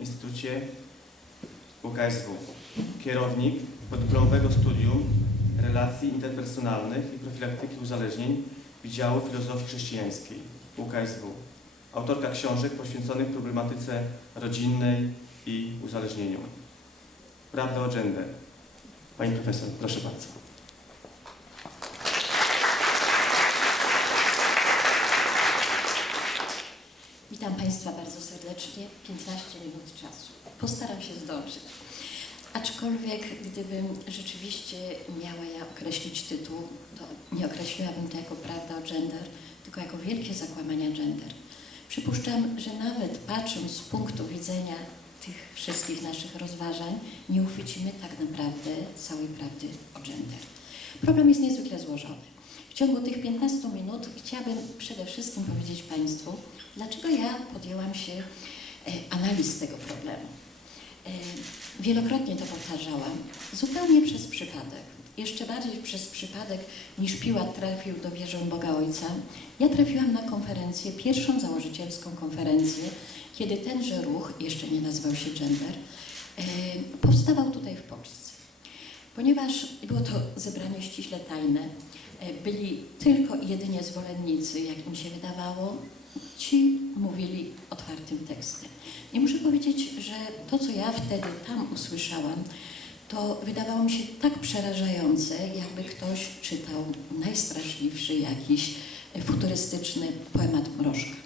Instytucie UKSW. Kierownik podyplomowego studium relacji interpersonalnych i profilaktyki uzależnień Wydziału Filozofii Chrześcijańskiej UKSW. Autorka książek poświęconych problematyce rodzinnej i uzależnieniu. Prawda o gender. Pani profesor, proszę bardzo. Państwa bardzo serdecznie. 15 minut czasu. Postaram się zdążyć. Aczkolwiek gdybym rzeczywiście miała ja określić tytuł, to nie określiłabym to jako prawda o gender, tylko jako wielkie zakłamania gender. Przypuszczam, że nawet patrząc z punktu widzenia tych wszystkich naszych rozważań, nie uchwycimy tak naprawdę całej prawdy o gender. Problem jest niezwykle złożony. W ciągu tych 15 minut chciałabym przede wszystkim powiedzieć Państwu, dlaczego ja podjęłam się e, analiz tego problemu. E, Wielokrotnie to powtarzałam, zupełnie przez przypadek. Jeszcze bardziej przez przypadek niż Piłat trafił do wieżę Boga Ojca. Ja trafiłam na konferencję, pierwszą założycielską konferencję, kiedy tenże ruch, jeszcze nie nazywał się gender, e, powstawał tutaj w Polsce. Ponieważ było to zebranie ściśle tajne, byli tylko i jedynie zwolennicy, jak im się wydawało, ci mówili otwartym tekstem. I muszę powiedzieć, że to, co ja wtedy tam usłyszałam, to wydawało mi się tak przerażające, jakby ktoś czytał najstraszliwszy jakiś e, futurystyczny poemat Mrożka.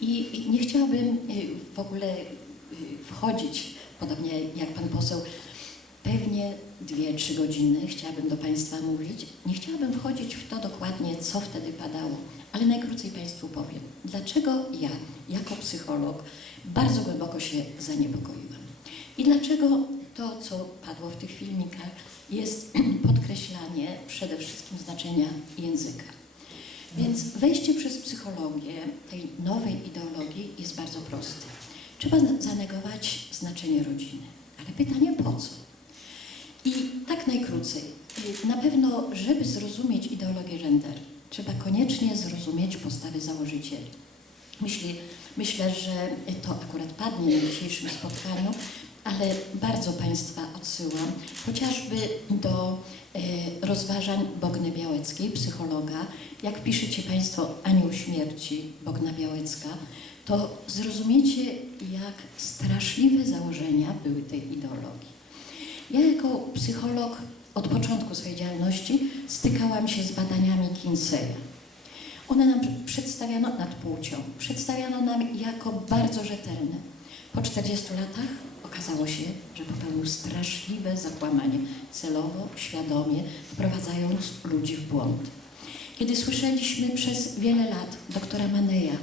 I nie chciałabym y, w ogóle y, wchodzić, podobnie jak pan poseł, pewnie dwie, trzy godziny chciałabym do Państwa mówić. Nie chciałabym wchodzić w to dokładnie, co wtedy padało, ale najkrócej Państwu powiem, dlaczego ja, jako psycholog, bardzo głęboko się zaniepokoiłam. I dlaczego to, co padło w tych filmikach, jest podkreślanie przede wszystkim znaczenia języka. Więc wejście przez psychologię tej nowej ideologii jest bardzo proste. Trzeba zanegować znaczenie rodziny. Ale pytanie po co? I tak najkrócej. Y, Na pewno, żeby zrozumieć ideologię gender, trzeba koniecznie zrozumieć postawy założycieli. Myśli, myślę, że to akurat padnie na dzisiejszym spotkaniu, ale bardzo Państwa odsyłam chociażby do e, rozważań Bogny Białeckiej, psychologa. Jak piszecie Państwo Anioł Śmierci Bogna Białecka, to zrozumiecie, jak straszliwe założenia były tej ideologii. Ja jako psycholog od początku swojej działalności stykałam się z badaniami Kinseya. One nam przedstawiano nad płcią, przedstawiano nam jako bardzo rzetelne. Po 40 latach okazało się, że popełnił straszliwe zakłamanie, celowo, świadomie, wprowadzając ludzi w błąd. Kiedy słyszeliśmy przez wiele lat doktora Maneja,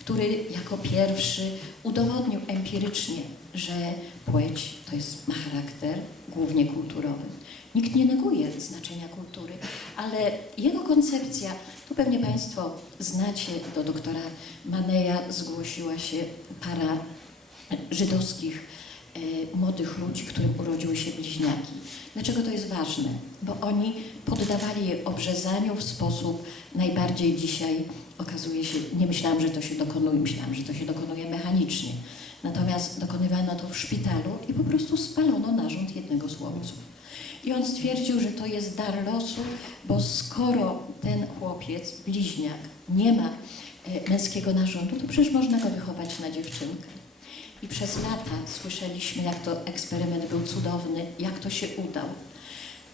który jako pierwszy udowodnił empirycznie, że płeć to jest, ma charakter głównie kulturowy. Nikt nie neguje znaczenia kultury, ale jego koncepcja, tu pewnie Państwo znacie, do doktora Maneja zgłosiła się para żydowskich e, młodych ludzi, którym urodziły się bliźniaki. Dlaczego to jest ważne? Bo oni poddawali je obrzezaniu w sposób najbardziej dzisiaj okazuje się, nie myślałam, że to się dokonuje, myślałam, że to się dokonuje mechanicznie. Natomiast dokonywano to w szpitalu i po prostu spalono narząd jednego z chłopców. I on stwierdził, że to jest dar losu, bo skoro ten chłopiec, bliźniak, nie ma e, męskiego narządu, to przecież można go wychować na dziewczynkę. I przez lata słyszeliśmy, jak to eksperyment był cudowny, jak to się udał.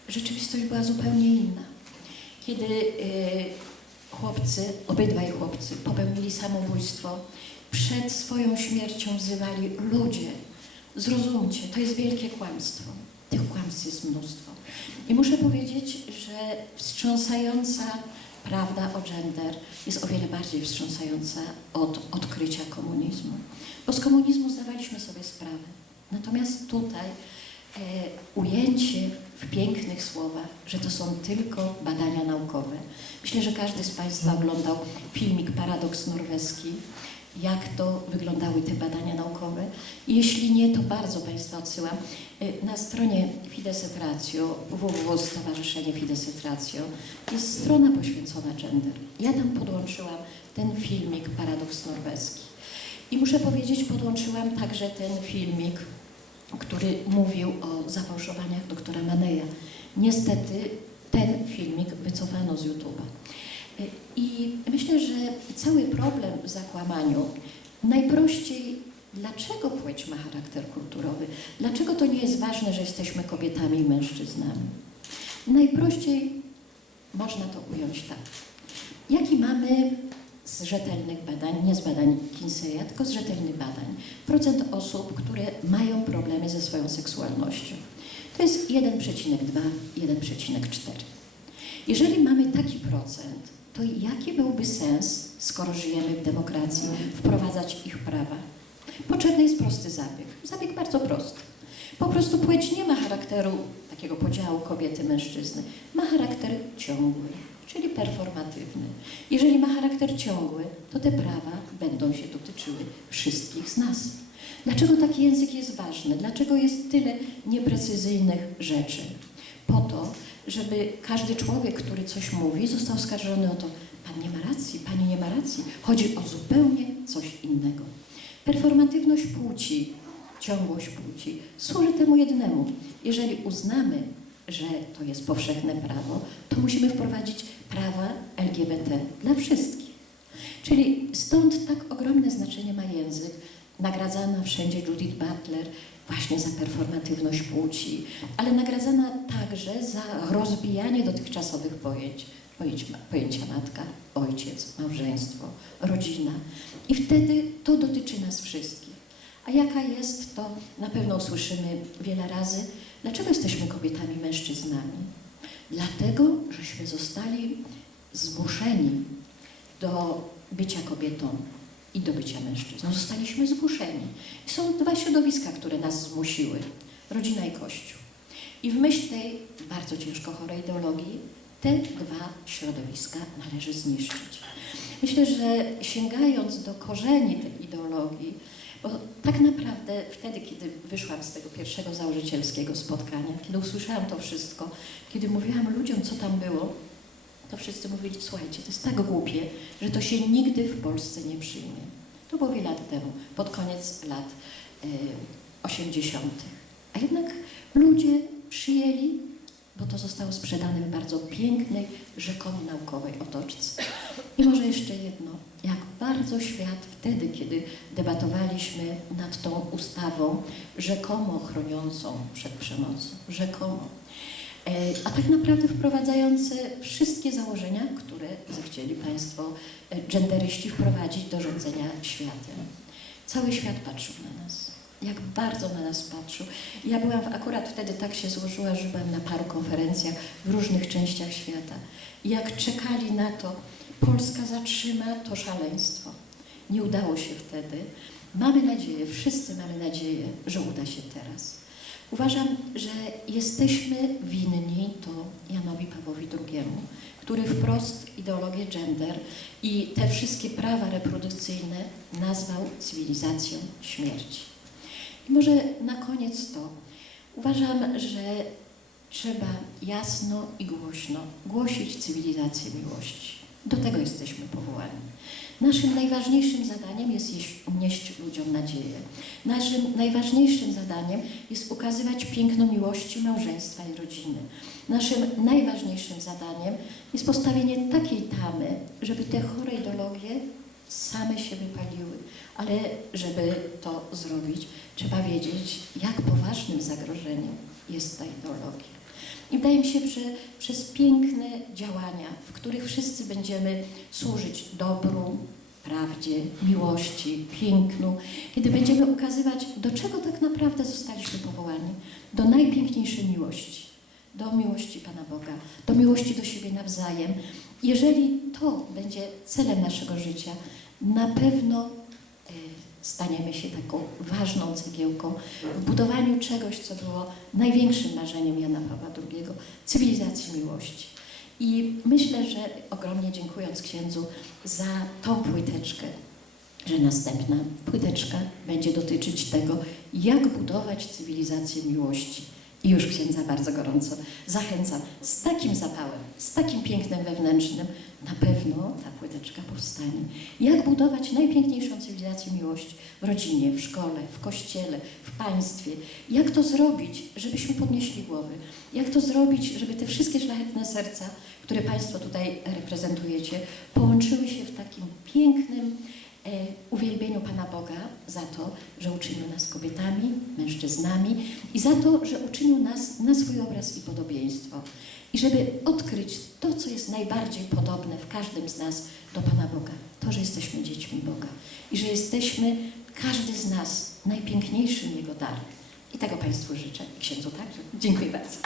Rzeczywistość była zupełnie inna. Kiedy e, chłopcy, obydwaj chłopcy, popełnili samobójstwo, przed swoją śmiercią wzywali ludzie, zrozumcie, to jest wielkie kłamstwo. Tych kłamstw jest mnóstwo. I muszę powiedzieć, że wstrząsająca prawda o gender jest o wiele bardziej wstrząsająca od odkrycia komunizmu. Bo z komunizmu zdawaliśmy sobie sprawę. Natomiast tutaj e, ujęcie w pięknych słowach, że to są tylko badania naukowe. Myślę, że każdy z Państwa oglądał filmik Paradoks Norweski, jak to wyglądały te badania naukowe. Jeśli nie, to bardzo Państwa odsyłam. Y, Na stronie Fides et Ratio, www Stowarzyszenie Fides et Ratio, jest strona poświęcona gender. Ja tam podłączyłam ten filmik Paradoks Norweski. I muszę powiedzieć, podłączyłam także ten filmik, który mówił o zafałszowaniach doktora Maneja. Niestety ten filmik wycofano z YouTube'a. I myślę, że cały problem w zakłamaniu najprościej, dlaczego płeć ma charakter kulturowy? Dlaczego to nie jest ważne, że jesteśmy kobietami i mężczyznami? Najprościej można to ująć tak. Jaki mamy z rzetelnych badań, nie z badań Kinseya, tylko z rzetelnych badań, procent osób, które mają problemy ze swoją seksualnością? To jest 1,2, 1,4. Jeżeli mamy taki procent, to jaki byłby sens, skoro żyjemy w demokracji, wprowadzać ich prawa? Potrzebny jest prosty zabieg. Zabieg bardzo prosty. Po prostu płeć nie ma charakteru takiego podziału kobiety-mężczyzny. Ma charakter ciągły, czyli performatywny. Jeżeli ma charakter ciągły, to te prawa będą się dotyczyły wszystkich z nas. Dlaczego taki język jest ważny? Dlaczego jest tyle nieprecyzyjnych rzeczy? Po to, żeby każdy człowiek, który coś mówi, został oskarżony o to, pan nie ma racji, pani nie ma racji. Chodzi o zupełnie coś innego. Performatywność płci, ciągłość płci służy temu jednemu. Jeżeli uznamy, że to jest powszechne prawo, to musimy wprowadzić prawa LGBT dla wszystkich. Czyli stąd tak ogromne znaczenie ma język, nagradzana wszędzie Judith Butler właśnie za performatywność płci, ale nagradzana także za rozbijanie dotychczasowych pojęć. Pojęć, pojęcia matka, ojciec, małżeństwo, rodzina. I wtedy to dotyczy nas wszystkich. A jaka jest, to na pewno usłyszymy wiele razy, dlaczego jesteśmy kobietami mężczyznami. Dlatego, żeśmy zostali zmuszeni do bycia kobietą i do bycia mężczyzną. Zostaliśmy zmuszeni. Są dwa środowiska, które nas zmusiły. Rodzina i Kościół. I w myśl tej bardzo ciężko chorej ideologii te dwa środowiska należy zniszczyć. Myślę, że sięgając do korzeni tej ideologii, bo tak naprawdę wtedy, kiedy wyszłam z tego pierwszego założycielskiego spotkania, kiedy usłyszałam to wszystko, kiedy mówiłam ludziom, co tam było, to wszyscy mówili, słuchajcie, to jest tak głupie, że to się nigdy w Polsce nie przyjmie. To było wiele lat temu, pod koniec lat y, 80. A jednak ludzie przyjęli, bo to zostało sprzedane w bardzo pięknej, rzekomo naukowej otoczce. I może jeszcze jedno, jak bardzo świat wtedy, kiedy debatowaliśmy nad tą ustawą rzekomo chroniącą przed przemocą, rzekomo, E, a tak naprawdę wprowadzające wszystkie założenia, które zechcieli Państwo e, genderyści wprowadzić do rządzenia światem. Cały świat patrzył na nas. Jak bardzo na nas patrzył. Ja byłam w, akurat wtedy tak się złożyła, że byłam na paru konferencjach w różnych częściach świata. Jak czekali na to, Polska zatrzyma to szaleństwo. Nie udało się wtedy. Mamy nadzieję, wszyscy mamy nadzieję, że uda się teraz. Uważam, że jesteśmy winni to Janowi Pawłowi II, który wprost ideologię gender i te wszystkie prawa reprodukcyjne nazwał cywilizacją śmierci. I może na koniec to. Uważam, że trzeba jasno i głośno głosić cywilizację miłości. Do tego jesteśmy powołani. Naszym najważniejszym zadaniem jest nieść ludziom nadzieję. Naszym najważniejszym zadaniem jest ukazywać piękno miłości, małżeństwa i rodziny. Naszym najważniejszym zadaniem jest postawienie takiej tamy, żeby te chore ideologie same się wypaliły. Ale żeby to zrobić, trzeba wiedzieć, jak poważnym zagrożeniem jest ta ideologia. I wydaje mi się, że przez piękne działania, w których wszyscy będziemy służyć dobru, prawdzie, miłości, pięknu, kiedy będziemy ukazywać, do czego tak naprawdę zostaliśmy powołani, do najpiękniejszej miłości, do miłości Pana Boga, do miłości do siebie nawzajem. Jeżeli to będzie celem naszego życia, na pewno e, staniemy się taką ważną cegiełką w budowaniu czegoś, co było największym marzeniem Jana Pawła II, cywilizacji miłości. I myślę, że ogromnie dziękując księdzu za tą płyteczkę, że następna płyteczka będzie dotyczyć tego, jak budować cywilizację miłości I już księdza bardzo gorąco zachęcam z takim zapałem, z takim pięknem wewnętrznym, na pewno ta płyteczka powstanie. Jak budować najpiękniejszą cywilizację miłości w rodzinie, w szkole, w kościele, w państwie. Jak to zrobić, żebyśmy podnieśli głowy? Jak to zrobić, żeby te wszystkie szlachetne serca, które Państwo tutaj reprezentujecie, połączyły się w takim pięknym uwielbieniu Pana Boga za to, że uczynił nas kobietami, mężczyznami i za to, że uczynił nas na swój obraz i podobieństwo. I żeby odkryć to, co jest najbardziej podobne w każdym z nas do Pana Boga, to, że jesteśmy dziećmi Boga i że jesteśmy, każdy z nas, najpiękniejszym Jego darem. I tego Państwu życzę, i księdzu także. Dziękuję bardzo.